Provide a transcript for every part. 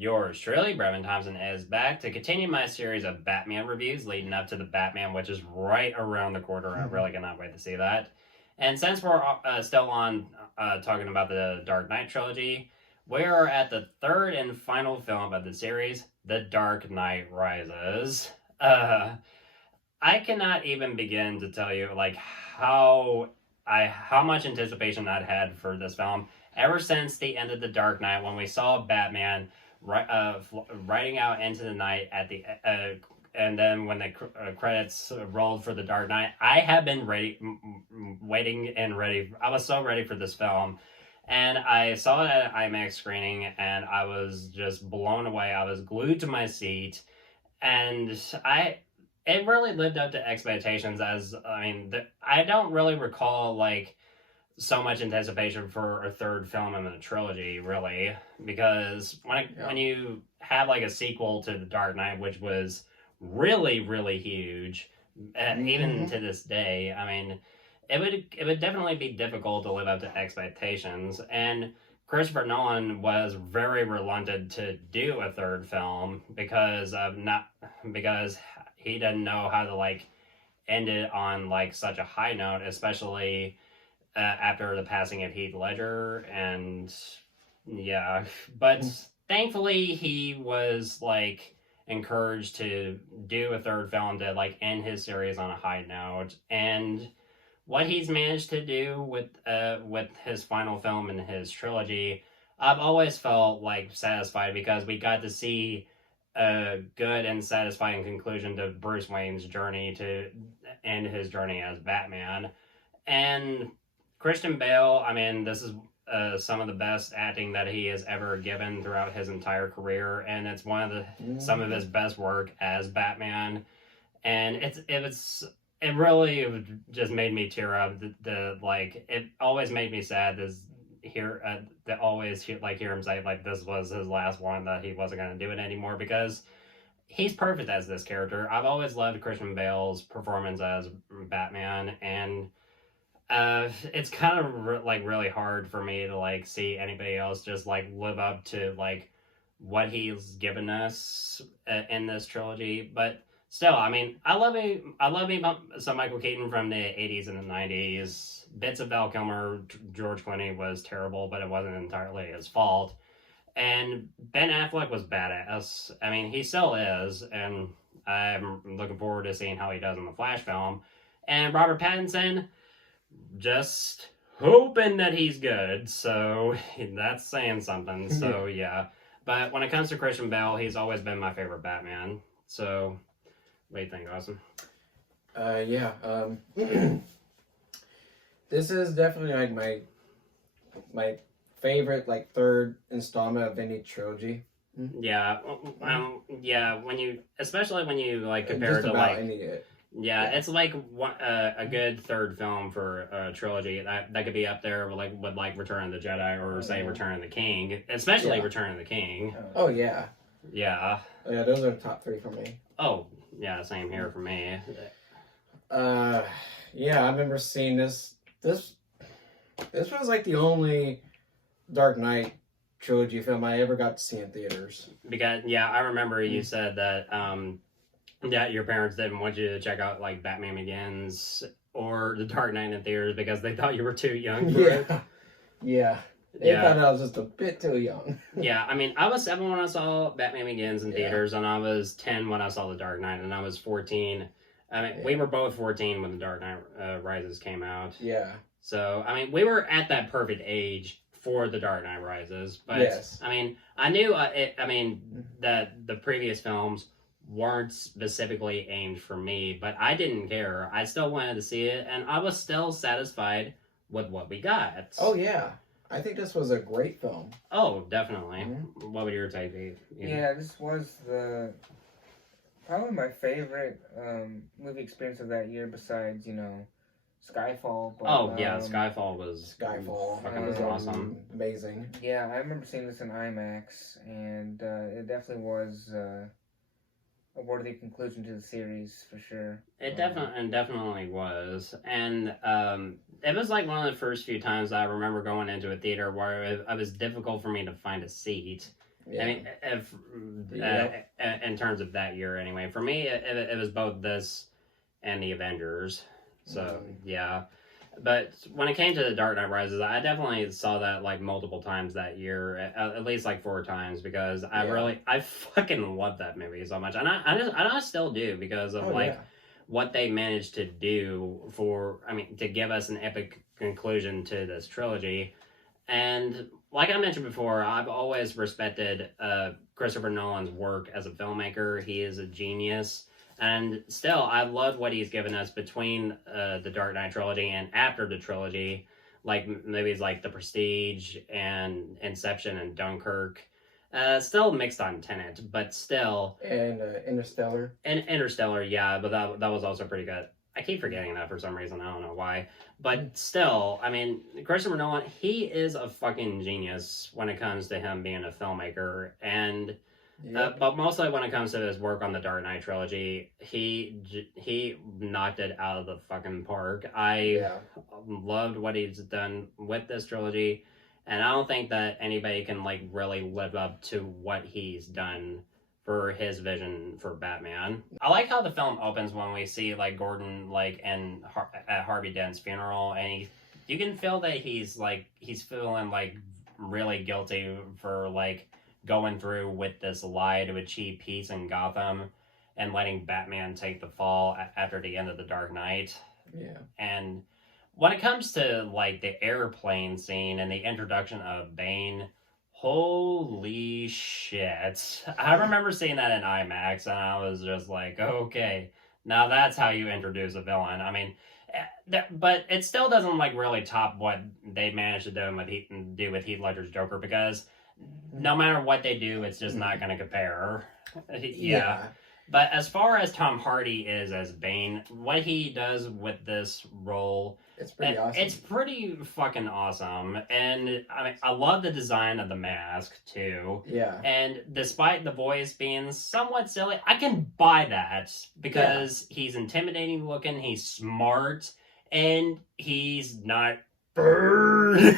Yours truly, Brevin Thompson, is back to continue my series of Batman reviews leading up to the Batman, which is right around the corner. I really cannot wait to see that. And since we're still on talking about the Dark Knight trilogy, we are at the third and final film of the series, The Dark Knight Rises. I cannot even begin to tell you like how much anticipation I'd had for this film ever since the end of The Dark Knight when we saw Batman riding out into the night at the and then when the credits rolled for The Dark Knight, I have been waiting and ready. I was so ready for this film, and I saw it at an IMAX screening, and I was just blown away. I was glued to my seat, and it really lived up to expectations. I don't really recall like so much anticipation for a third film in the trilogy, really, because when you have like a sequel to The Dark Knight, which was really, really huge, even to this day, I mean, it would definitely be difficult to live up to expectations, and Christopher Nolan was very reluctant to do a third film because he didn't know how to like end it on like such a high note, especially after the passing of Heath Ledger, and yeah, but thankfully he was like encouraged to do a third film to like end his series on a high note, and what he's managed to do with his final film in his trilogy, I've always felt like satisfied because we got to see a good and satisfying conclusion to Bruce Wayne's journey to end his journey as Batman. And Christian Bale, I mean, this is some of the best acting that he has ever given throughout his entire career, and it's some of his best work as Batman. And it really just made me tear up. It always made me sad to hear him say like this was his last one, that he wasn't going to do it anymore, because he's perfect as this character. I've always loved Christian Bale's performance as Batman, and it's kind of really hard for me to like see anybody else just like live up to like what he's given us in this trilogy. But still, I mean, I love me some Michael Keaton from the 80s and the 90s. Bits of Val Kilmer, George Clooney was terrible, but it wasn't entirely his fault. And Ben Affleck was badass. I mean, he still is, and I'm looking forward to seeing how he does in the Flash film. And Robert Pattinson, just hoping that he's good, so that's saying something. So yeah, but when it comes to Christian Bale, he's always been my favorite Batman. So what do you think, Austin? This is definitely like my favorite like third installment of any trilogy. Yeah, especially when you like compare it to like it's like a good third film for a trilogy that could be up there with Return of the Jedi or say Return of the King, especially Return of the King. Oh yeah, those are the top three for me. Oh yeah, same here for me. I remember seeing this was like the only Dark Knight trilogy film I ever got to see in theaters. Because I remember you said that your parents didn't want you to check out like Batman Begins or The Dark Knight in theaters because they thought you were too young for it. They thought I was just a bit too young. I mean, I was 7 when I saw Batman Begins in theaters, and I was 10 when I saw The Dark Knight, and I was 14. I mean, we were both 14 when The Dark Knight Rises came out. Yeah. So, I mean, we were at that perfect age for The Dark Knight Rises. But, yes. I mean, I knew, that the previous films weren't specifically aimed for me, but I didn't care. I still wanted to see it, and I was still satisfied with what we got. Oh, yeah. I think this was a great film. Oh, definitely. Mm-hmm. What would your take be? Yeah, this was probably my favorite movie experience of that year, besides Skyfall. But, Oh yeah, Skyfall was Fucking was awesome. Amazing. Yeah, I remember seeing this in IMAX, and it definitely was a worthy conclusion to the series for sure. It definitely was, and it was like one of the first few times I remember going into a theater where it was difficult for me to find a seat. Yeah. I mean, in terms of that year, anyway, for me, it was both this and the Avengers. So yeah, but when it came to The Dark Knight Rises, I definitely saw that like multiple times that year, at least like 4 times, because I fucking love that movie so much, and I still do, because of what they managed to do to give us an epic conclusion to this trilogy. And like I mentioned before, I've always respected Christopher Nolan's work as a filmmaker. He is a genius. And still, I love what he's given us between the Dark Knight trilogy and after the trilogy. Like movies like The Prestige and Inception and Dunkirk. Still mixed on Tenet, but still. And Interstellar. And Interstellar, yeah, but that was also pretty good. I keep forgetting that for some reason. I don't know why. But still, I mean, Christopher Nolan, he is a fucking genius when it comes to him being a filmmaker. And but mostly when it comes to his work on the Dark Knight trilogy, he knocked it out of the fucking park. I loved what he's done with this trilogy. And I don't think that anybody can like really live up to what he's done for his vision for Batman. I like how the film opens when we see like Gordon like at Harvey Dent's funeral, and you can feel that he's feeling like really guilty for like going through with this lie to achieve peace in Gotham and letting Batman take the fall after the end of The Dark Knight. Yeah. And when it comes to like the airplane scene and the introduction of Bane, holy shit. I remember seeing that in IMAX, and I was just like, okay, now that's how you introduce a villain. I mean, but it still doesn't like really top what they managed to do with Heath Ledger's Joker, because no matter what they do, it's just not going to compare. Yeah. But as far as Tom Hardy is as Bane, what he does with this role, it's pretty awesome. It's pretty fucking awesome. And I mean, I love the design of the mask too. Yeah. And despite the voice being somewhat silly, I can buy that, because he's intimidating looking, he's smart, and he's not Batman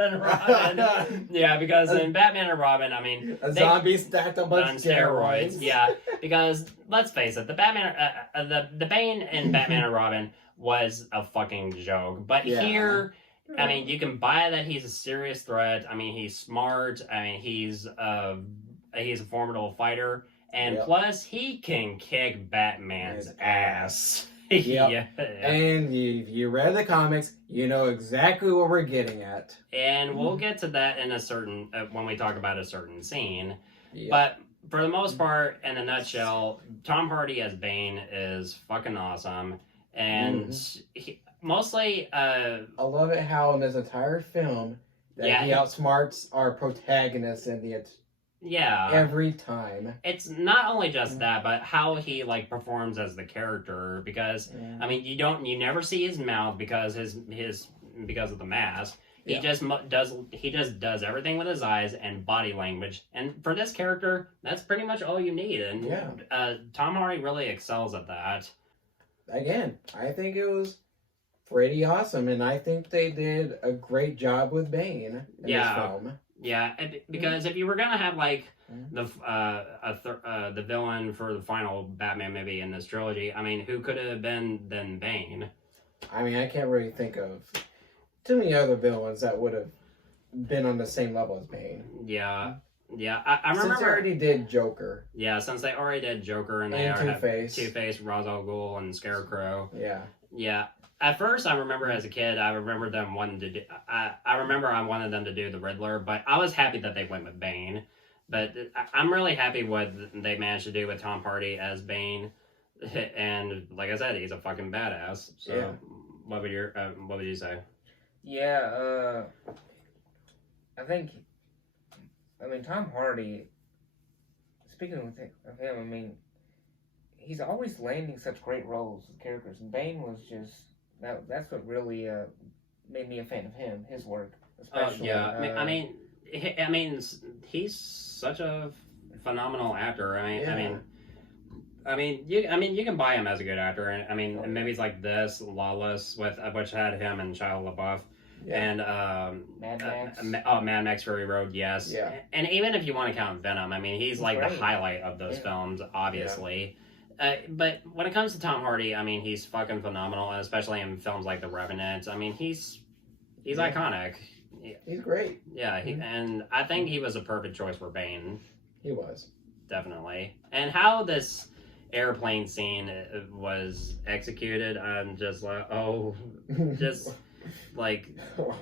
and Robin. Yeah, because in Batman and Robin, I mean, a zombie stacked up on steroids. Yeah, because let's face it, the Bane in Batman and Robin was a fucking joke. But here, I mean, you can buy that he's a serious threat. I mean, he's smart. I mean, he's a formidable fighter, and plus he can kick Batman's ass. Yeah. And you read the comics, you know exactly what we're getting at. And we'll get to that in a certain when we talk about a certain scene. But for the most part, in a nutshell, Tom Hardy as Bane is fucking awesome. And mostly I love it how in this entire film that he outsmarts our protagonist in the every time. It's not only just that, but how he like performs as the character, because I mean, you never see his mouth because because of the mask. He just does everything with his eyes and body language, and for this character, that's pretty much all you need. And Tom Hardy really excels at that. Again, I think it was pretty awesome, and I think they did a great job with Bane in this film. Yeah, because if you were gonna have like the villain for the final Batman movie in this trilogy, I mean, who could it have been than Bane? I mean, I can't really think of too many other villains that would have been on the same level as Bane. Yeah. I remember. Since they already did Joker. Yeah, since they already did Joker and they have Two-Face, Ra's al Ghul, and Scarecrow. Yeah. At first, I remember as a kid, I remember them wanting to do. I remember I wanted them to do the Riddler, but I was happy that they went with Bane. But I'm really happy what they managed to do with Tom Hardy as Bane, and like I said, he's a fucking badass. So, what would you say? Yeah, I think, Tom Hardy, speaking of him, he's always landing such great roles with characters, and Bane was just, that's what really made me a fan of him, his work, especially. Yeah, he's such a phenomenal actor. You can buy him as a good actor. And movies like this, Lawless, which had him and Shia LaBeouf, and Mad Max. Mad Max Fury Road, yes. Yeah. And even if you want to count Venom, he's like great. The highlight of those films, obviously. But when it comes to Tom Hardy, he's fucking phenomenal, especially in films like The Revenant. He's iconic. He's great. Yeah, and I think he was a perfect choice for Bane. He was. Definitely. And how this airplane scene was executed, I'm just like,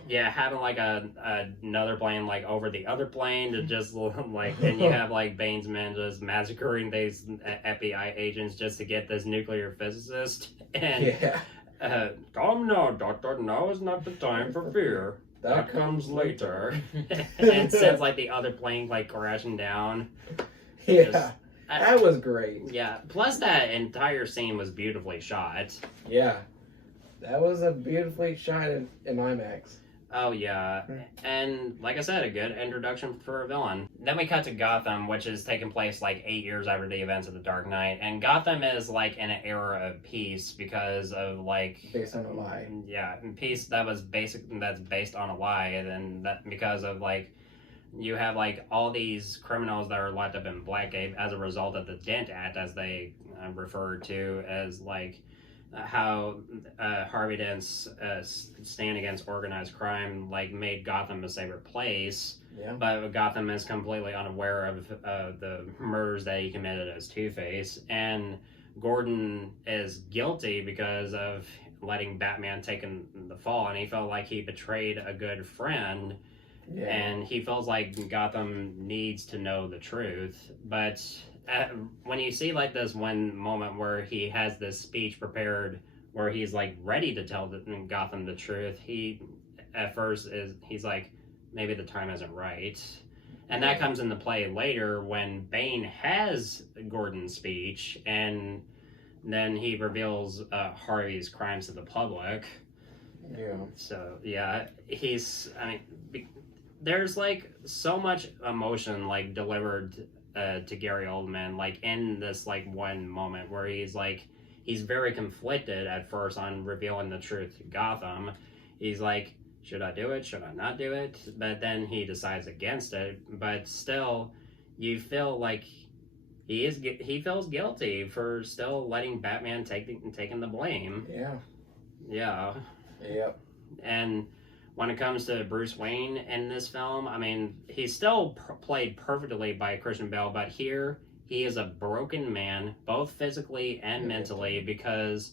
having like another plane like over the other plane to just like, and you have like Bane's men just massacring these FBI agents just to get this nuclear physicist. And calm now, doctor. Now is not the time for fear. That comes later. And sends like the other plane like crashing down. Yeah. That was great. Yeah. Plus that entire scene was beautifully shot. Yeah. That was a beautifully shot in IMAX. Oh, yeah. And like I said, a good introduction for a villain. Then we cut to Gotham, which is taking place like 8 years after the events of The Dark Knight. And Gotham is like in an era of peace because of like... Based on a lie. Yeah, peace that's based on a lie. And that because of like... You have like all these criminals that are locked up in Blackgate as a result of the Dent Act, as they refer to as like... how Harvey Dent's stand against organized crime like made Gotham a safer place, but Gotham is completely unaware of the murders that he committed as Two-Face, and Gordon is guilty because of letting Batman take the fall, and he felt like he betrayed a good friend, and he feels like Gotham needs to know the truth, but... when you see like this one moment where he has this speech prepared where he's like ready to tell Gotham the truth, he at first he's like, maybe the time isn't right, and that comes into play later when Bane has Gordon's speech and then he reveals Harvey's crimes to the public. So there's like so much emotion like delivered to Gary Oldman, like in this like one moment where he's very conflicted at first on revealing the truth to Gotham. He's like, should I do it? Should I not do it? But then he decides against it. But still, you feel like he feels guilty for still letting Batman taking the blame. Yeah. Yep. And when it comes to Bruce Wayne in this film, he's still played perfectly by Christian Bale, but here he is a broken man, both physically and mentally, because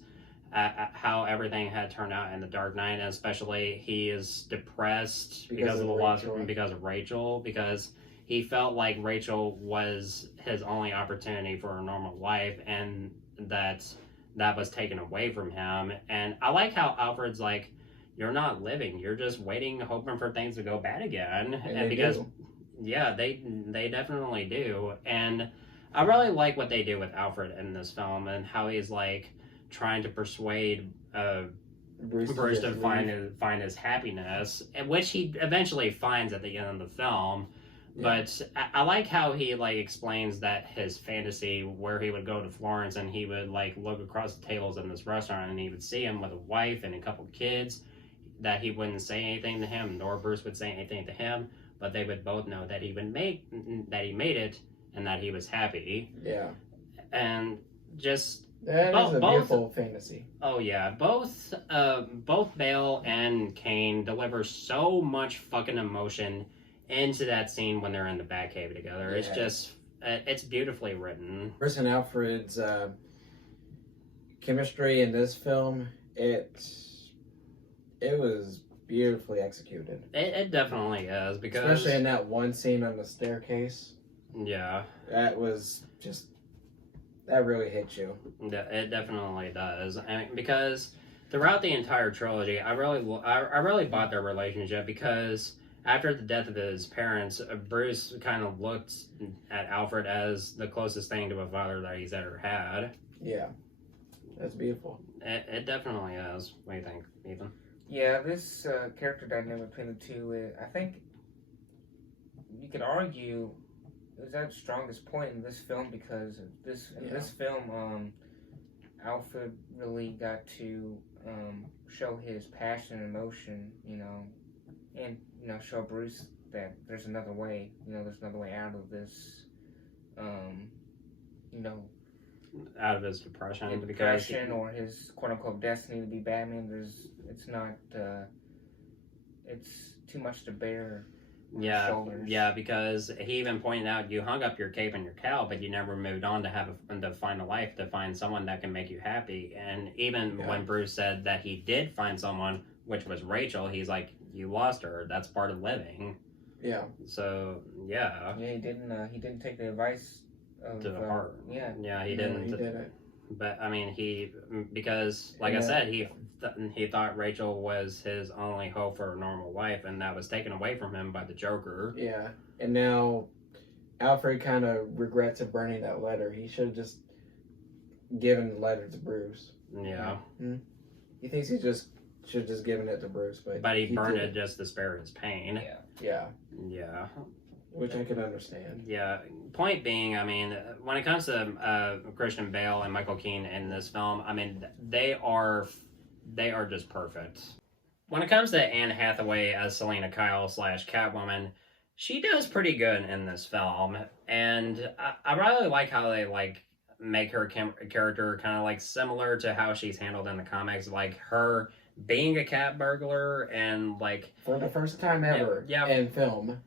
how everything had turned out in The Dark Knight, and especially he is depressed because of the loss, because of Rachel, because he felt like Rachel was his only opportunity for a normal life, and that was taken away from him. And I like how Alfred's like, you're not living, you're just waiting, hoping for things to go bad again. And because they definitely do. And I really like what they do with Alfred in this film and how he's like trying to persuade Bruce to find his happiness, which he eventually finds at the end of the film. But I like how he like explains that his fantasy where he would go to Florence and he would like look across the tables in this restaurant and he would see him with a wife and a couple kids, that he wouldn't say anything to him, nor Bruce would say anything to him, but they would both know that he made it and that he was happy. Yeah. And just that is a beautiful fantasy. Oh yeah, both Bale and Caine deliver so much fucking emotion into that scene when they're in the Batcave together. Yeah. It's just it's beautifully written. Bruce and Alfred's chemistry in this film, it was beautifully executed. It definitely is, because especially in that one scene on the staircase. Yeah. That was just, that really hit you. It definitely does. Because Throughout the entire trilogy, I really bought their relationship because after the death of his parents, Bruce kind of looked at Alfred as the closest thing to a father that he's ever had. Yeah, that's beautiful. It definitely is. What do you think, Ethan? Yeah, this character dynamic between the two, I think you could argue it was at its strongest point in this film because in this film, Alfred really got to show his passion and emotion, and show Bruce that there's another way. There's another way out of this. Out of his depression, or his quote unquote destiny to be Batman. It's not. It's too much to bear. Yeah, because he even pointed out you hung up your cape and your cowl, but you never moved on to find a life, to find someone that can make you happy. And even when Bruce said that he did find someone, which was Rachel, he's like, you lost her. That's part of living. Yeah. So yeah. Yeah, he didn't take the advice to the heart. Yeah. Yeah, he didn't. He didn't. But I mean, because I said, he thought Rachel was his only hope for a normal life, and that was taken away from him by the Joker. Yeah, and now Alfred kind of regrets of burning that letter. He should have just given the letter to Bruce. Yeah. Mm-hmm. He thinks he should have just given it to Bruce, but he burned it just to spare his pain. Yeah. Which I can understand. Yeah. Point being, I mean, when it comes to Christian Bale and Michael Caine in this film, I mean, they are just perfect. When it comes to Anne Hathaway as Selena Kyle / Catwoman, she does pretty good in this film, and I really like how they make her character kind of similar to how she's handled in the comics, her being a cat burglar and for the first time ever in film.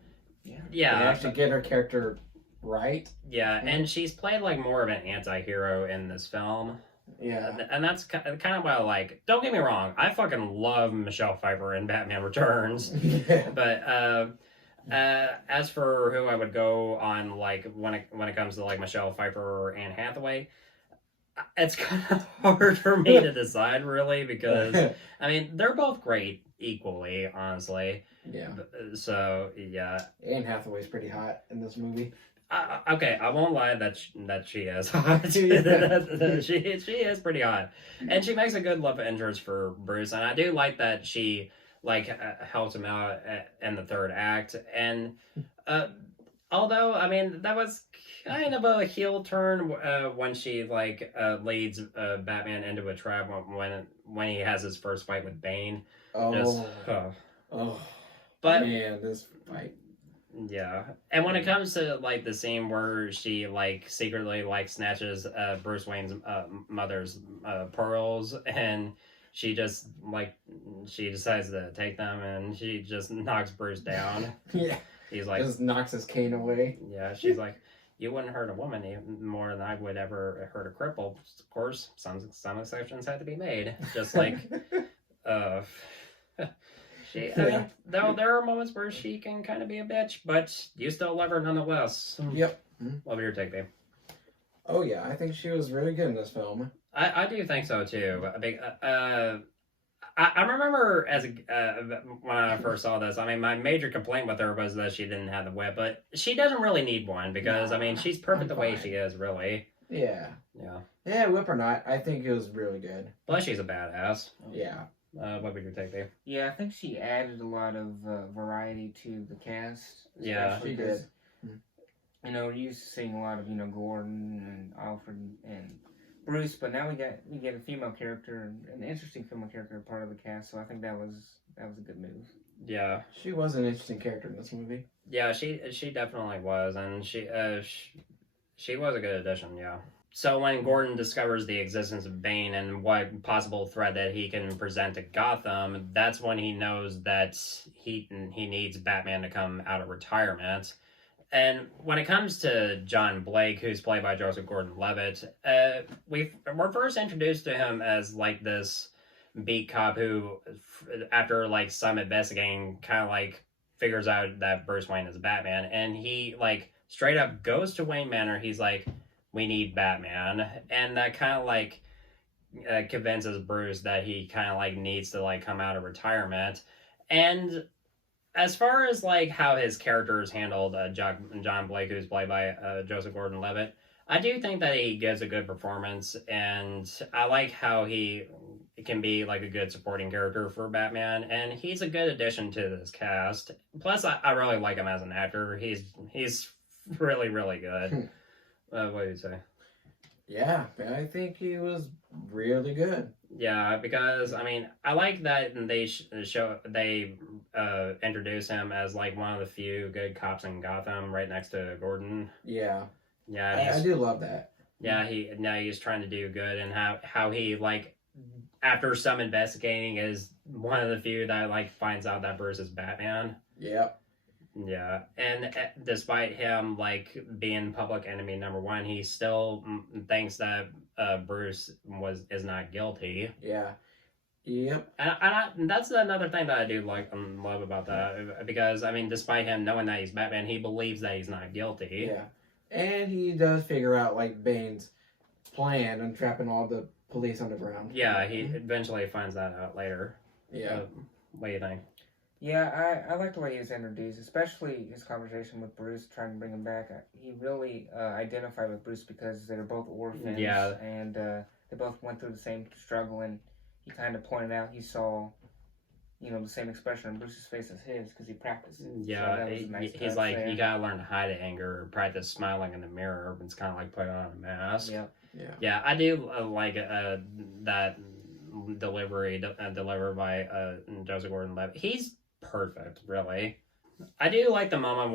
Yeah. They actually get her character right. Yeah, and she's played more of an anti-hero in this film. Yeah. And that's kind of what I like. Don't get me wrong, I fucking love Michelle Pfeiffer in Batman Returns. Yeah. But as for who I would go on, when it comes to Michelle Pfeiffer or Anne Hathaway, it's kind of hard for me to decide, really, because I mean, they're both great equally, honestly. Yeah. So yeah. Anne Hathaway's pretty hot in this movie. Okay, I won't lie that she is hot. she is pretty hot, and she makes a good love interest for Bruce, and I do like that she helps him out in the third act. And although I mean that was kind of a heel turn when she leads Batman into a trap when he has his first fight with Bane. But man, this fight. Yeah, and when it comes to the scene where she secretly snatches Bruce Wayne's mother's pearls, and she just she decides to take them, and she just knocks Bruce down. Yeah, he's just knocks his cane away. Yeah, she's like, you wouldn't hurt a woman more than I would ever hurt a cripple. Of course, some exceptions had to be made. Just I mean, though there are moments where she can kind of be a bitch, but you still love her nonetheless. Yep. What would your take be? Oh yeah, I think she was really good in this film. I do think so too. I remember when I first saw this. I mean, my major complaint with her was that she didn't have the whip, but she doesn't really need one because I mean, she's perfect the way she is, really. Yeah. Whip or not, I think it was really good. Plus, she's a badass. Yeah. What would your take be? Yeah, I think she added a lot of variety to the cast. Yeah, she did. We're used to seeing a lot of Gordon and Alfred and Bruce, but now we get a female character, an interesting female character, part of the cast. So I think that was a good move. Yeah, she was an interesting character in this movie. Yeah, she definitely was, and she was a good addition. Yeah. So when Gordon discovers the existence of Bane and what possible threat that he can present to Gotham, that's when he knows that he needs Batman to come out of retirement. And when it comes to John Blake, who's played by Joseph Gordon-Levitt, we're first introduced to him as this beat cop who, after some investigating, kind of figures out that Bruce Wayne is Batman, and he straight up goes to Wayne Manor. He's like, we need Batman, and that kind of convinces Bruce that he kind of like needs to like come out of retirement. And as far as like how his character is handled, John Blake, who's played by Joseph Gordon-Levitt, I do think that he gives a good performance, and I like how he can be like a good supporting character for Batman, and he's a good addition to this cast. Plus, I really like him as an actor. He's really, really good. What do you say? Yeah, I think he was really good. Yeah, because I mean, I like that they introduce him as like one of the few good cops in Gotham, right next to Gordon. Yeah, Yeah, I do love that. Yeah, he's trying to do good, and how he like after some investigating is one of the few that like finds out that Bruce is Batman. Yeah. Yeah, and despite him like being public enemy number one, he still thinks that Bruce is not guilty. Yeah. Yep. And that's another thing that I do like love about that, because I mean, despite him knowing that he's Batman, he believes that he's not guilty. Yeah, and he does figure out like Bane's plan and trapping all the police underground. Yeah, he eventually finds that out later. Yeah. What do you think? Yeah, I like the way he was introduced, especially his conversation with Bruce, trying to bring him back. He really identified with Bruce because they're both orphans, Yeah. and they both went through the same struggle, and he kind of pointed out he saw, the same expression on Bruce's face as his because he practiced. Yeah, so that was a nice he's touch like, there. you gotta learn to hide anger, practice smiling in the mirror. It's kind of like putting on a mask. Yeah. Yeah. Yeah, I do like that delivery delivered by Joseph Gordon-Levitt. He's perfect, really. I do like the moment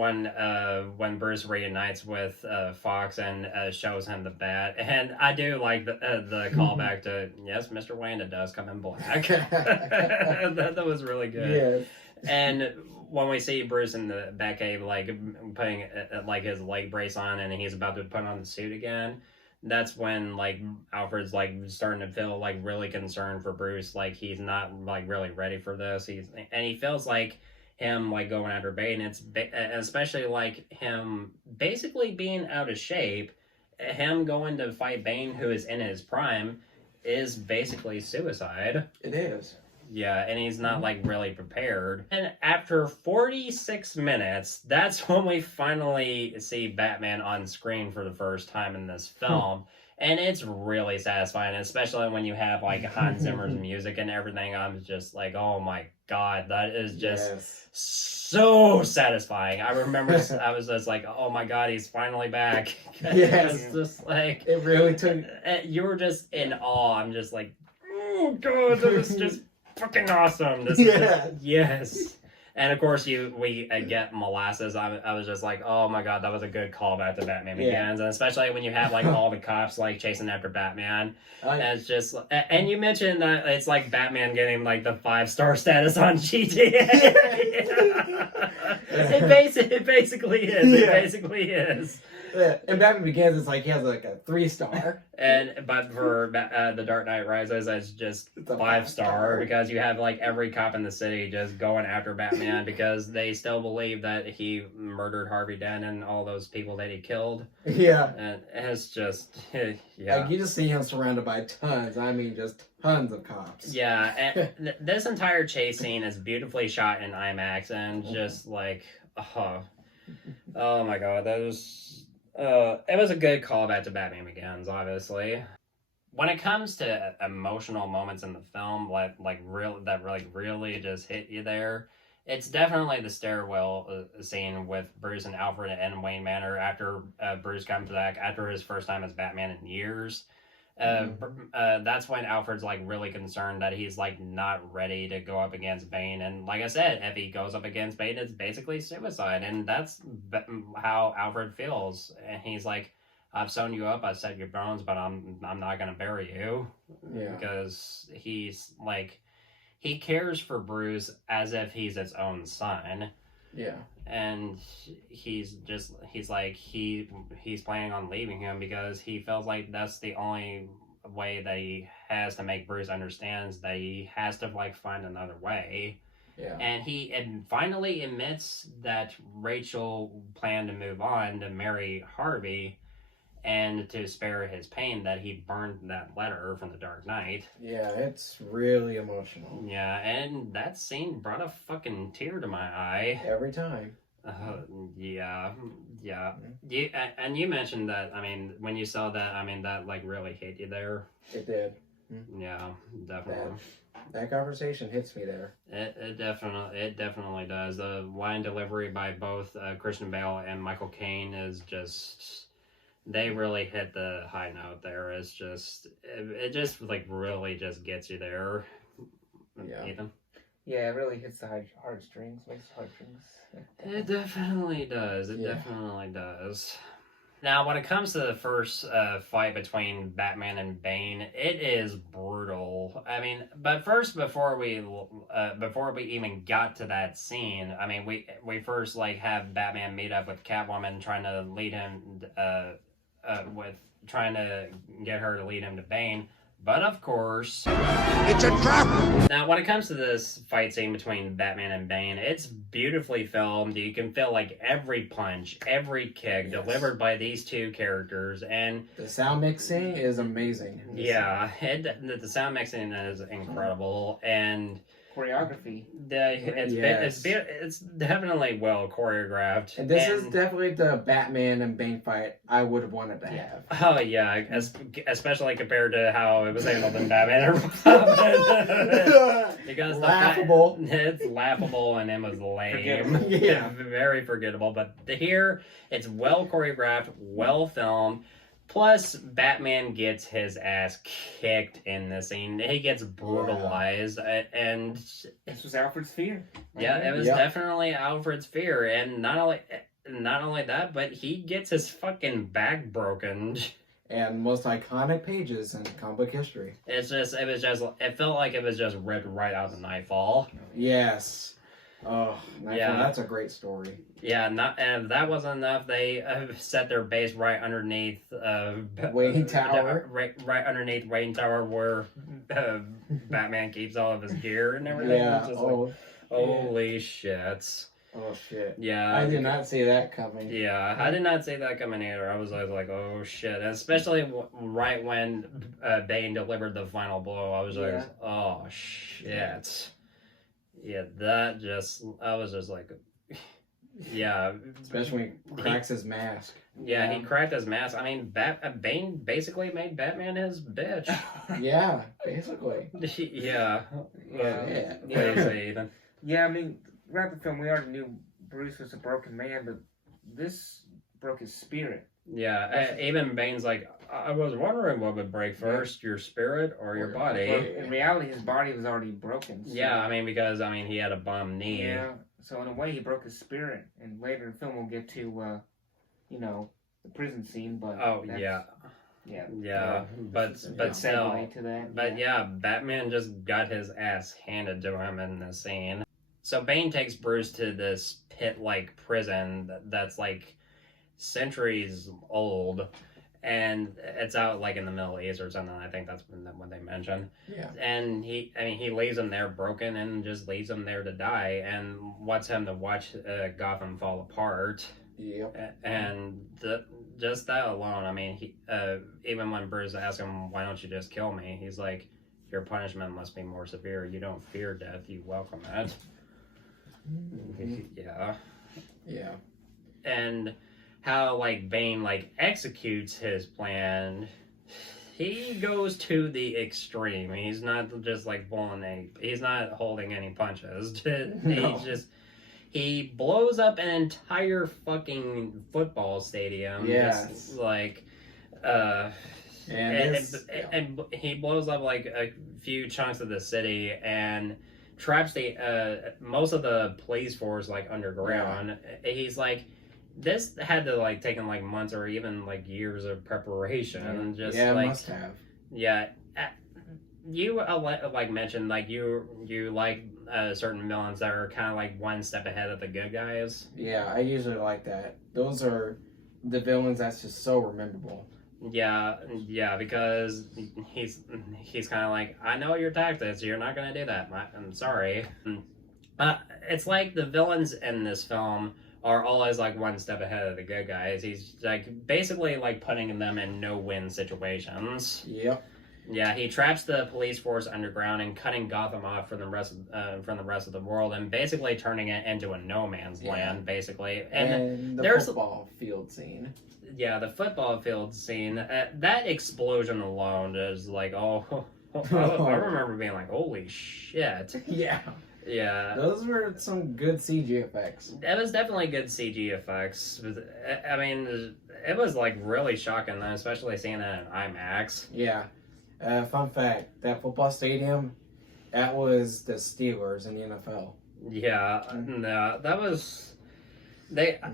when Bruce reunites with Fox and shows him the bat, and I do like the callback to yes, Mr. Wayne, it does come in black. that was really good. Yes. And when we see Bruce in the Batcave, like putting like his leg brace on, and he's about to put on the suit again, that's when like Alfred's like starting to feel like really concerned for Bruce. Like he's not like really ready for this. He feels like him like going after Bane. It's especially like him basically being out of shape. Him going to fight Bane, who is in his prime, is basically suicide. It is. Yeah, and he's not like really prepared. And after 46 minutes, that's when we finally see Batman on screen for the first time in this film. And it's really satisfying, especially when you have like Hans Zimmer's music and everything. I'm just like, oh my god, that is just so satisfying. I remember I was just like, oh my god, he's finally back. Yes. It's just like, It really took. you were just in awe. I'm just like, oh god, that was just fucking awesome. Yes. And of course, we get molasses. I was just like, oh my god, that was a good callback to Batman Begins, and especially when you have like all the cops like chasing after Batman. And it's just, and you mentioned that it's like Batman getting like the 5-star status on GTA. It basically is. Yeah. It basically is. And Batman Begins, it's like he has like a 3-star. But for The Dark Knight Rises, it's just It's a 5-star because you have like every cop in the city just going after Batman because they still believe that he murdered Harvey Dent and all those people that he killed. Yeah. And it's just, yeah. Like you just see him surrounded by tons. I mean, just tons of cops. Yeah, and this entire chase scene is beautifully shot in IMAX and just like, oh my god, that was... it was a good callback to Batman Begins, obviously. When it comes to emotional moments in the film, that really just hit you there, it's definitely the stairwell scene with Bruce and Alfred and Wayne Manor after Bruce comes back after his first time as Batman in years. That's when Alfred's like really concerned that he's like not ready to go up against Bane, and like I said, if he goes up against Bane, it's basically suicide, and that's how Alfred feels. And he's like, "I've sewn you up, I set your bones, but I'm not gonna bury you," because he's like, he cares for Bruce as if he's his own son. Yeah. And he's planning on leaving him because he feels like that's the only way that he has to make Bruce understands that he has to like find another way. Yeah. And he finally admits that Rachel planned to move on to marry Harvey, and to spare his pain that he burned that letter from the Dark Knight. Yeah, it's really emotional. Yeah, and that scene brought a fucking tear to my eye. Every time. Yeah. And you mentioned that, I mean, when you saw that, I mean, that, like, really hit you there. It did. Yeah, definitely. That conversation hits me there. It definitely does. The line delivery by both Christian Bale and Michael Caine is just, they really hit the high note there. It's just, it just, like, really just gets you there. Yeah. Ethan? Yeah, it really hits the heartstrings, makes the heartstrings. It definitely does. It Yeah. definitely does. Now, when it comes to the first fight between Batman and Bane, it is brutal. I mean, but first, before we even got to that scene, I mean, we first like have Batman meet up with Catwoman, trying to lead him trying to get her to lead him to Bane. But of course, it's a trap! Now, when it comes to this fight scene between Batman and Bane, it's beautifully filmed. You can feel like every punch, every kick delivered by these two characters, and the sound mixing is amazing. Yeah, the sound mixing is incredible, and choreography. It's definitely well choreographed. And this is definitely the Batman and Bane fight I would have wanted to have. Oh yeah, especially compared to how it was handled in Batman and Robin. Because laughable. It's laughable and it was lame. Yeah. Very forgettable. But here, it's well choreographed, well filmed. Plus, Batman gets his ass kicked in this scene. He gets brutalized, and this was Alfred's fear. Yeah, it was definitely Alfred's fear, and not only that, but he gets his fucking back broken. And most iconic pages in comic book history. It felt like it was just ripped right out of Nightfall. Yes. Oh, Nightfall, that's a great story. Yeah, and if that wasn't enough, they set their base right underneath Wayne Tower. Right underneath Wayne Tower, where Batman keeps all of his gear and everything. Yeah. Holy shit. Oh shit. Yeah. I did not see that coming. Yeah, I did not see that coming either. I was like, oh shit. And especially right when Bane delivered the final blow, I was like, oh shit. Yeah, I was just like, yeah. Especially when he cracks his mask. Yeah, he cracked his mask. I mean, Bane basically made Batman his bitch. Yeah, basically. Yeah. Yeah. What do you say, Ethan? Yeah, I mean, throughout the film, we already knew Bruce was a broken man, but this broke his spirit. Yeah, even Bane's like, I was wondering what would break first, your spirit or your body. Well, in reality, his body was already broken. So. Yeah, I mean, because, he had a bum knee. Yeah, so in a way, he broke his spirit. And later in the film, we'll get to, the prison scene, but... Oh, yeah. Yeah. But still... To that, but Batman just got his ass handed to him in the scene. So Bane takes Bruce to this pit-like prison that's, like, centuries old, and it's out like in the Middle East or something. I think that's what they mentioned. Yeah. And he leaves him there broken and just leaves him there to die, and wants him to watch Gotham fall apart. Yep. And just that alone, I mean, he even when Bruce asks him, "Why don't you just kill me?" He's like, "Your punishment must be more severe. You don't fear death. You welcome it." Yeah. Yeah. And how, like, Bane, like, executes his plan, he goes to the extreme. He's not just, like, he's not holding any punches. No. He blows up an entire fucking football stadium. Yes. Just, like, and he blows up, like, a few chunks of the city and traps most of the police force, like, underground. Yeah. He's like, this had to, like, taken, like, months or even, like, years of preparation. Just, it like, must have. Yeah. You, like, mentioned, like, you like certain villains that are kind of, like, one step ahead of the good guys. Yeah, I usually like that. Those are the villains that's just so memorable. Yeah, because he's kind of like, I know your tactics, you're not going to do that. I'm sorry. It's like the villains in this film are always like one step ahead of the good guys. He's like basically like putting them in no-win situations. Yep. Yeah, he traps the police force underground and cutting Gotham off from the rest of the world, and basically turning it into a no man's land, basically. And the there's football field scene. Yeah, the football field scene. That explosion alone is like, oh, I remember being like, holy shit. Yeah. Yeah. Those were some good CG effects. It was definitely good CG effects. I mean, it was like really shocking, especially seeing it in IMAX. Yeah. Fun fact, that football stadium, that was the Steelers in the NFL. Yeah, no, that was... It Up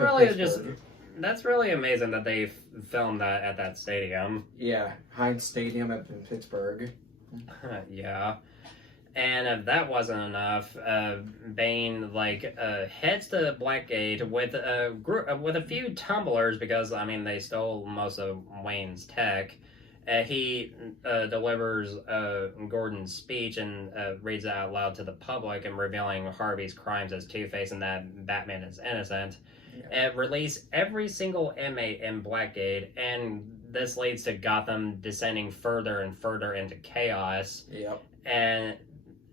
really in is just... Pittsburgh. That's really amazing that they filmed that at that stadium. Yeah, Heinz Stadium up in Pittsburgh. Yeah. And if that wasn't enough, Bane heads to Blackgate with a few tumblers because I mean they stole most of Wayne's tech. He delivers Gordon's speech and reads it out loud to the public and revealing Harvey's crimes as Two-Face and that Batman is innocent. Yeah. Release every single inmate in Blackgate, and this leads to Gotham descending further and further into chaos. Yep. And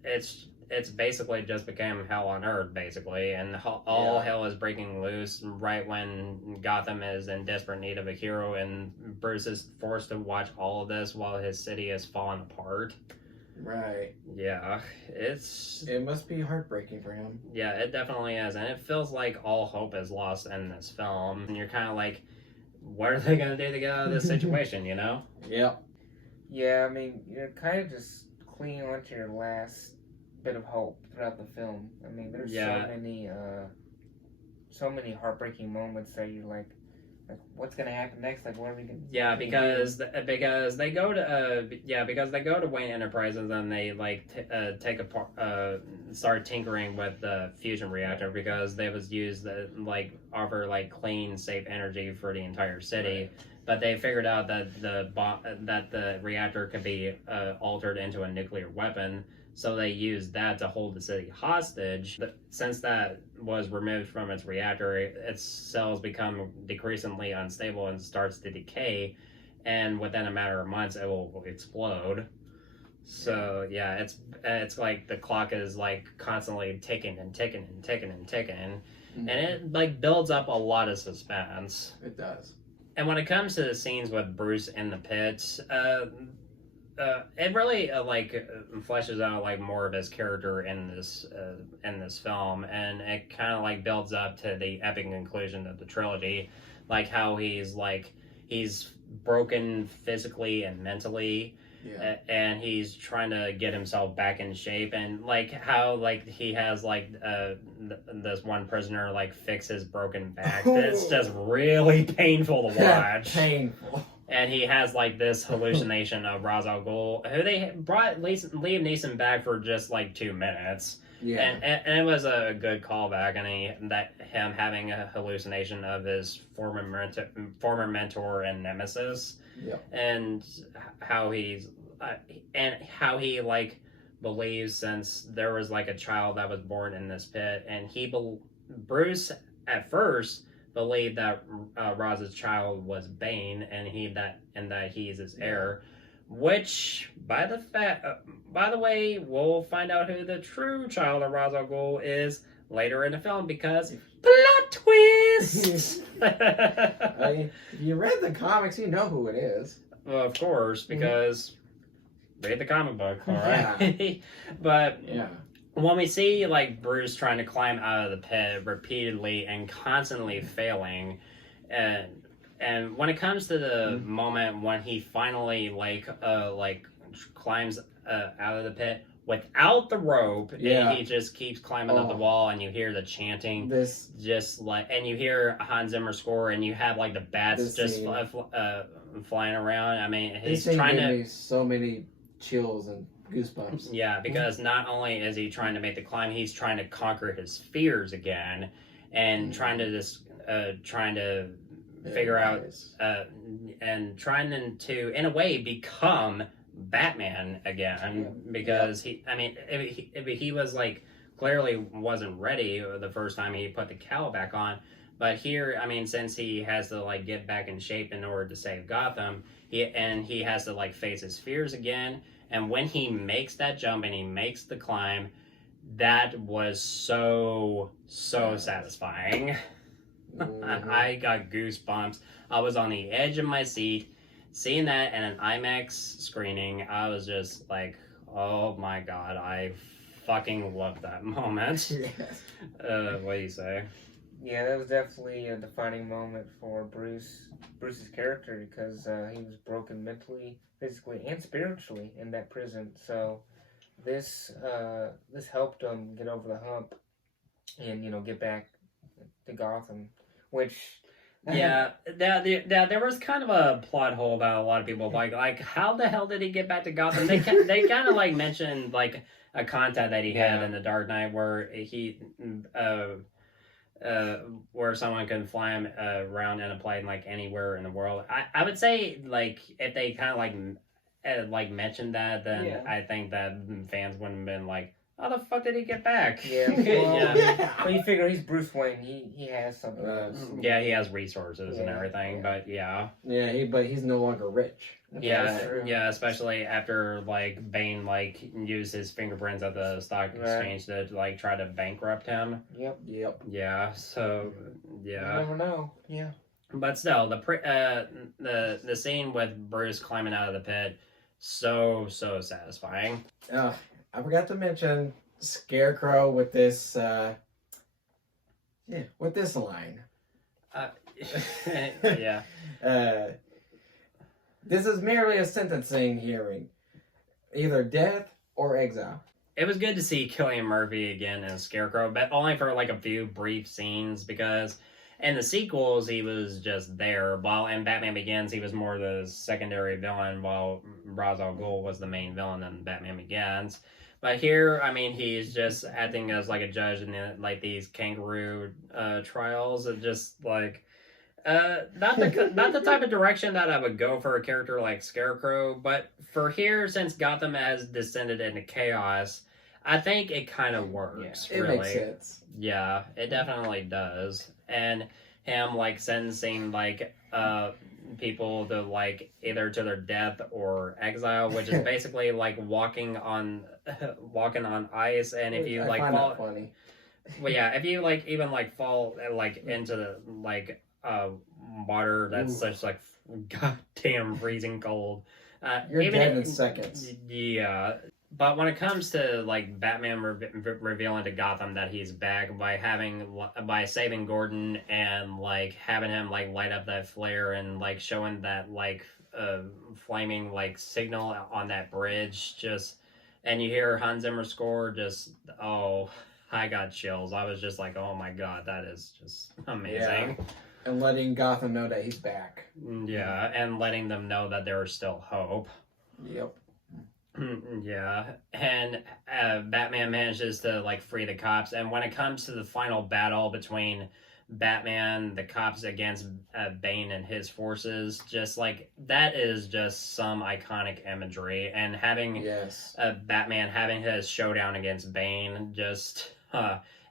it's basically just became hell on earth, basically, and all hell is breaking loose right when Gotham is in desperate need of a hero, and Bruce is forced to watch all of this while his city is falling apart. Right. Yeah, it must be heartbreaking for him. Yeah, it definitely is, and it feels like all hope is lost in this film, and you're kind of like, what are they gonna do to get out of this situation, you know? Yep. Yeah, I mean, you're kind of just clinging on to your last bit of hope throughout the film. I mean, there's so many heartbreaking moments that you're like what's gonna happen next? Like, what are we gonna? Yeah, because they go to Wayne Enterprises and they take apart, start tinkering with the fusion reactor because they was used to offer clean, safe energy for the entire city. Right. But they figured out that the reactor could be altered into a nuclear weapon. So they used that to hold the city hostage. But since that was removed from its reactor, its cells become decreasingly unstable and starts to decay. And within a matter of months, it will explode. So yeah, it's like the clock is constantly ticking and ticking and ticking and ticking, and it builds up a lot of suspense. It does. And when it comes to the scenes with Bruce in the pits, it really fleshes out more of his character in this film, and it kind of builds up to the epic conclusion of the trilogy, how he's broken physically and mentally. Yeah. And he's trying to get himself back in shape, and how he has this one prisoner fix his broken back. It's just really painful to watch. Painful. And he has this hallucination of Ra's al Ghul, who they brought Liam Neeson back for just 2 minutes. Yeah. And it was a good callback, and him having a hallucination of his former mentor and nemesis. Yep. And how he believes, since there was a child that was born in this pit, and Bruce at first believed that Raz's child was Bane, and that he's his heir. Which, by the way, we'll find out who the true child of Ra's al Ghul is later in the film, because plot twist. If you read the comics, you know who it is. Well, of course, because read the comic book, all right? Yeah. But yeah. When we see Bruce trying to climb out of the pit repeatedly and constantly failing, and when it comes to the moment when he finally climbs out of the pit without the rope, and he just keeps climbing up the wall, and you hear the chanting, and you hear Hans Zimmer score, and you have the bats just flying around. I mean, he's trying to me so many chills and goosebumps. Yeah, because not only is he trying to make the climb, he's trying to conquer his fears again, and trying to figure out and trying to in a way become Batman again, because he was clearly wasn't ready the first time he put the cowl back on. But here, I mean, since he has to like get back in shape in order to save Gotham, he has to like face his fears again. And when he makes that jump and he makes the climb, that was so satisfying. Mhm. I got goosebumps. I was on the edge of my seat. Seeing that in an IMAX screening, I was just like, oh my god, I fucking love that moment. Yes. What do you say? Yeah, that was definitely a defining moment for Bruce's character because he was broken mentally, physically, and spiritually in that prison. So this helped him get over the hump and get back to Gotham, which Yeah, there was kind of a plot hole about a lot of people. Like how the hell did he get back to Gotham? They kind of like mentioned like a contact that he had in the Dark Knight where he where someone can fly him around in a plane like anywhere in the world. I would say like if they kind of like mentioned that, then I think that fans wouldn't have been like, how the fuck did he get back? Yeah, well, well, you figure he's Bruce Wayne. He has something else. Yeah, he has resources and everything, but yeah, but he's no longer rich. Yeah, especially after like Bane like used his fingerprints at the stock exchange to like try to bankrupt him. Yep. Yeah, so yeah. You never know. Yeah. But still, the scene with Bruce climbing out of the pit, so satisfying. I forgot to mention Scarecrow with this line. Yeah. This is merely a sentencing hearing. Either death or exile. It was good to see Cillian Murphy again as Scarecrow, but only for like a few brief scenes because in the sequels he was just there, while in Batman Begins he was more the secondary villain, while Ra's al Ghul was the main villain in Batman Begins. But here, I mean, he's just acting as like a judge in like these kangaroo trials, and just like not the type of direction that I would go for a character like Scarecrow. But for here, since Gotham has descended into chaos, I think it kind of works. It really makes sense. Yeah, it definitely does. And him like sentencing like people to like either to their death or exile, which is basically like walking on ice. And if you like fall, funny. Well, yeah, if you like even like fall like into the like water that's such like goddamn freezing cold, You're even dead in seconds. Yeah. But when it comes to like Batman revealing to Gotham that he's back by saving Gordon and like having him like light up that flare and like showing that like flaming like signal on that bridge, just and you hear Hans Zimmer score, just I got chills. I was just like, oh my god, that is just amazing. Yeah. And letting Gotham know that he's back. Yeah, and letting them know that there is still hope. Yep. Yeah, and Batman manages to like free the cops, and when it comes to the final battle between Batman, the cops against Bane and his forces, just like that is just some iconic imagery, and having Batman having his showdown against Bane, just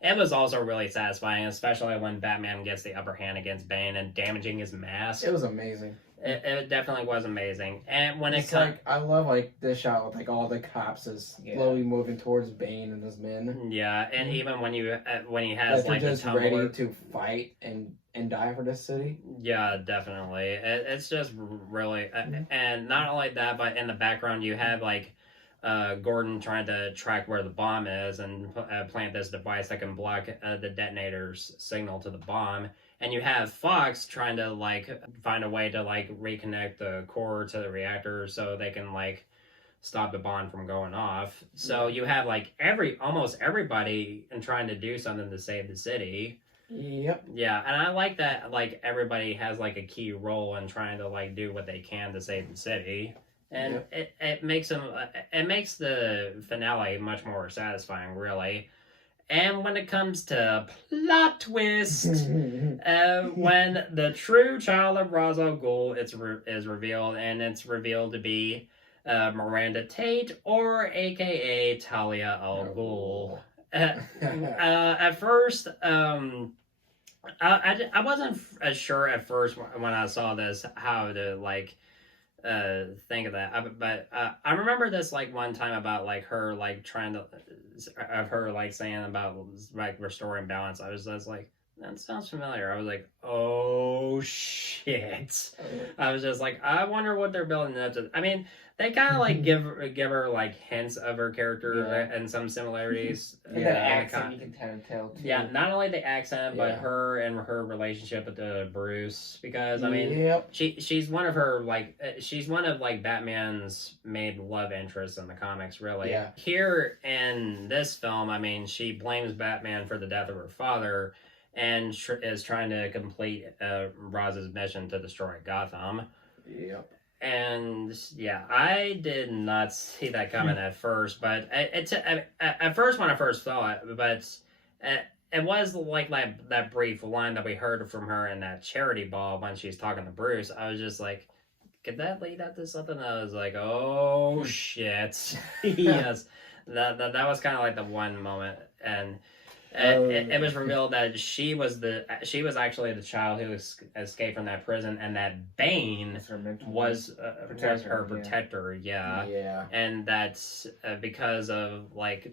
it was also really satisfying, especially when Batman gets the upper hand against Bane and damaging his mask. It was amazing. It definitely was amazing, and when it's like I love like this shot with like all the cops is slowly moving towards Bane and his men. Yeah, and even when he has like just the tumbler, ready to fight and die for this city. Yeah, definitely. It's just really, and not only that, but in the background you have like Gordon trying to track where the bomb is and plant this device that can block the detonator's signal to the bomb. And you have Fox trying to like find a way to like reconnect the core to the reactor so they can like stop the bomb from going off. So you have like almost everybody trying to do something to save the city. Yep. Yeah, and I like that like everybody has like a key role in trying to like do what they can to save the city. And it makes the finale much more satisfying, really. And when it comes to plot twist, when the true child of Ra's al Ghul is revealed, and it's revealed to be Miranda Tate, or AKA Talia al Ghul. At first, I wasn't as sure at first when I saw this how to like think of that. But I remember this like one time about like her like trying to of her like saying about like restoring balance. I was like, that sounds familiar. I was like, oh shit. I was just like, I wonder what they're building up to. I mean, they kind of like give her like hints of her character and some similarities. And the accent you can kind of tell too. Yeah, not only the accent, but her and her relationship with Bruce. Because I mean, she's one of her like she's one of like Batman's main love interests in the comics. Really, here in this film, I mean, she blames Batman for the death of her father. And is trying to complete Raz's mission to destroy Gotham. Yep. And yeah, I did not see that coming at first, but at first when I first saw it, but it was like that brief line that we heard from her in that charity ball when she's talking to Bruce. I was just like, could that lead up to something? I was like, oh shit, yes, that was kind of like the one moment, and. It was revealed that she was actually the child who escaped from that prison, and that Bane was her protector. Yeah. And that's because of like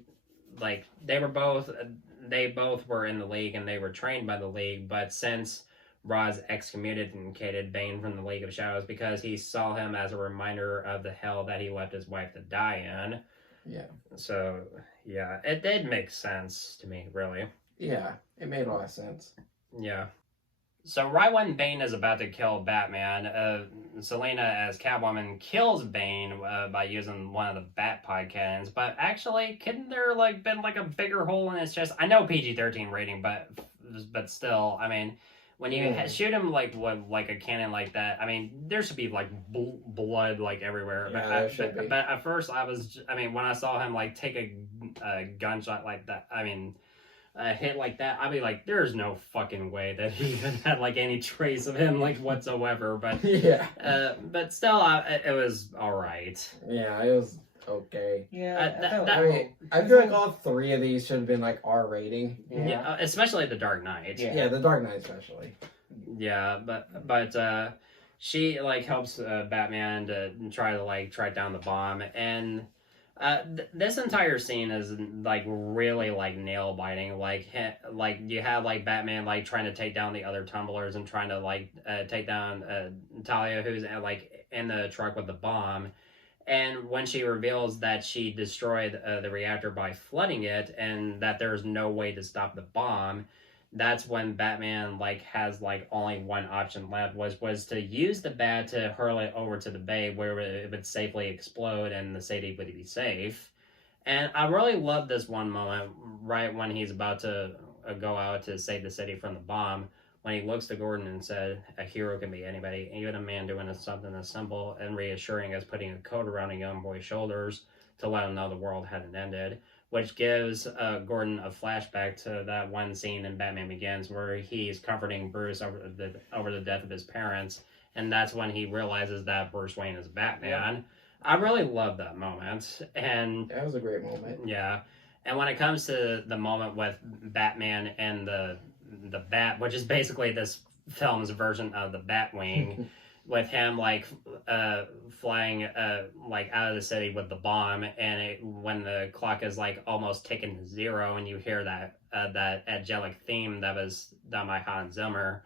they both were in the League and they were trained by the League, but since Roz excommunicated Bane from the League of Shadows because he saw him as a reminder of the hell that he left his wife to die in. Yeah. So, yeah, it did make sense to me, really. Yeah, it made a lot of sense. Yeah. So right when Bane is about to kill Batman, Selena as Catwoman kills Bane by using one of the bat pod cannons. But actually, couldn't there like been like a bigger hole in his chest? I know PG-13 rating, but still, I mean, when you shoot him like a cannon like that, I mean, there should be like blood like everywhere. Yeah, but at first, when I saw him like take a gunshot like that, I mean, a hit like that, I'd be like, there's no fucking way that he even had like any trace of him like whatsoever. But but still, it was all right. Yeah, it was okay. Yeah, I feel like all three of these should have been like R rating. Yeah, especially the Dark Knight. Yeah, the Dark Knight especially. Yeah, but she like helps Batman to try to track down the bomb, and this entire scene is like really like nail biting. Like you have like Batman like trying to take down the other tumblers and trying to like take down Talia, who's like in the truck with the bomb. And when she reveals that she destroyed the reactor by flooding it and that there's no way to stop the bomb, that's when Batman like has like only one option left was to use the bat to hurl it over to the bay where it would safely explode and the city would be safe. And I really love this one moment right when he's about to go out to save the city from the bomb, when he looks to Gordon and said, a hero can be anybody, even a man doing something as simple and reassuring as putting a coat around a young boy's shoulders to let him know the world hadn't ended, which gives Gordon a flashback to that one scene in Batman Begins where he's comforting Bruce over the death of his parents, and that's when he realizes that Bruce Wayne is Batman. Yep. I really love that moment. And that was a great moment. Yeah. And when it comes to the moment with Batman and the bat, which is basically this film's version of the Batwing, with him like flying like out of the city with the bomb, and when the clock is like almost ticking to zero, and you hear that angelic theme that was done by Hans Zimmer,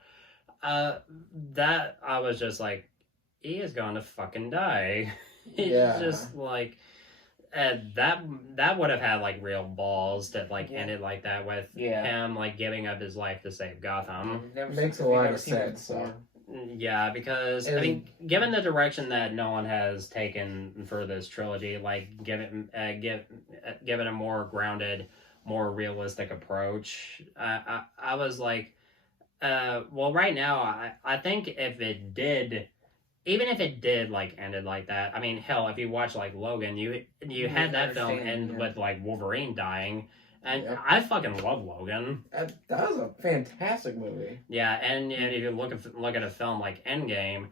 that I was just like, he is going to fucking die. It's just like. That would have had like real balls to like end it like that with him like giving up his life to save Gotham. Makes a lot of sense. So. Yeah, because I mean, given the direction that Nolan has taken for this trilogy, like give it a more grounded, more realistic approach, I was like, well, right now I think if it did. Even if it did like ended like that, I mean, hell, if you watch like Logan, you had that film end with like Wolverine dying, and I fucking love Logan. That was a fantastic movie. Yeah, and if you look at a film like Endgame,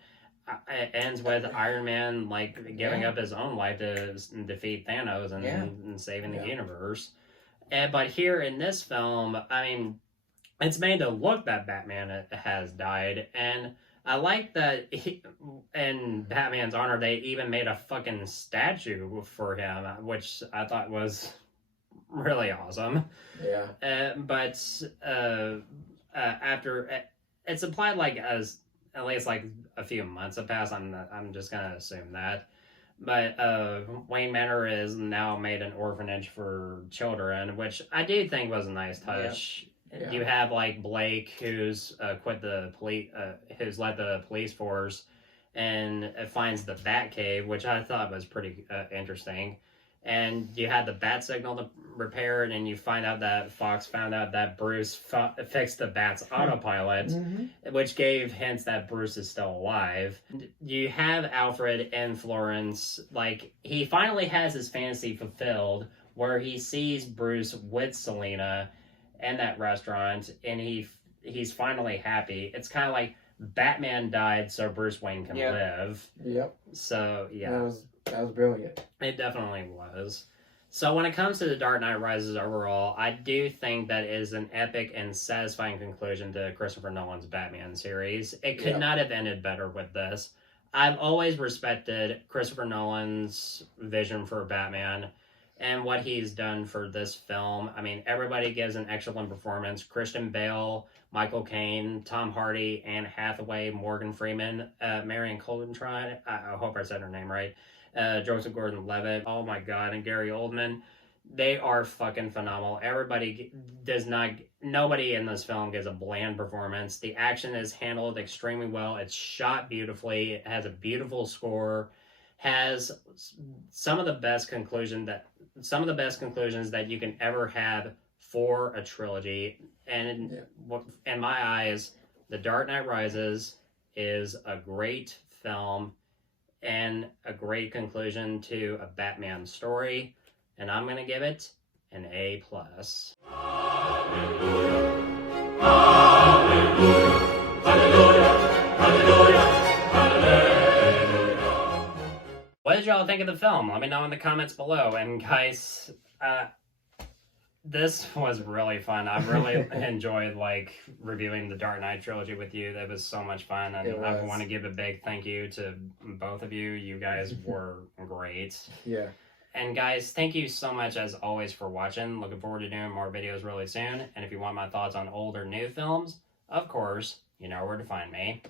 it ends with Iron Man like giving up his own life to defeat Thanos and saving the universe. But here in this film, I mean, it's made to look that Batman has died, and I like that in Batman's honor, they even made a fucking statue for him, which I thought was really awesome. Yeah. But after it's implied, like as at least like a few months have passed. I'm just gonna assume that. But Wayne Manor is now made an orphanage for children, which I do think was a nice touch. Yeah. You have like Blake, who's quit the police, who's led the police force, and finds the Batcave, which I thought was pretty interesting. And you had the bat signal repaired, and you find out that Fox found out that Bruce fixed the bat's autopilot, which gave hints that Bruce is still alive. You have Alfred in Florence, like, he finally has his fantasy fulfilled, where he sees Bruce with Selina in that restaurant, and he's finally happy. It's kind of like Batman died so Bruce Wayne can live. Yep. So, yeah. That was brilliant. It definitely was. So when it comes to The Dark Knight Rises overall, I do think that is an epic and satisfying conclusion to Christopher Nolan's Batman series. It could not have ended better with this. I've always respected Christopher Nolan's vision for Batman and what he's done for this film. I mean, everybody gives an excellent performance. Christian Bale, Michael Caine, Tom Hardy, Anne Hathaway, Morgan Freeman, Marion Cotillard, I hope I said her name right, Joseph Gordon-Levitt, oh my god, and Gary Oldman. They are fucking phenomenal. Nobody in this film gives a bland performance. The action is handled extremely well. It's shot beautifully. It has a beautiful score. Has some of the best conclusions that you can ever have for a trilogy. And in my eyes, The Dark Knight Rises is a great film and a great conclusion to a Batman story, and I'm gonna give it an A+. Hallelujah, hallelujah, hallelujah, hallelujah, hallelujah. What did y'all think of the film? Let me know in the comments below. And guys, this was really fun. I really enjoyed reviewing the Dark Knight trilogy with you. That was so much fun, and I want to give a big thank you to both of you. You guys were great. Yeah. And guys, thank you so much as always for watching. Looking forward to doing more videos really soon. And if you want my thoughts on old or new films, of course, you know where to find me.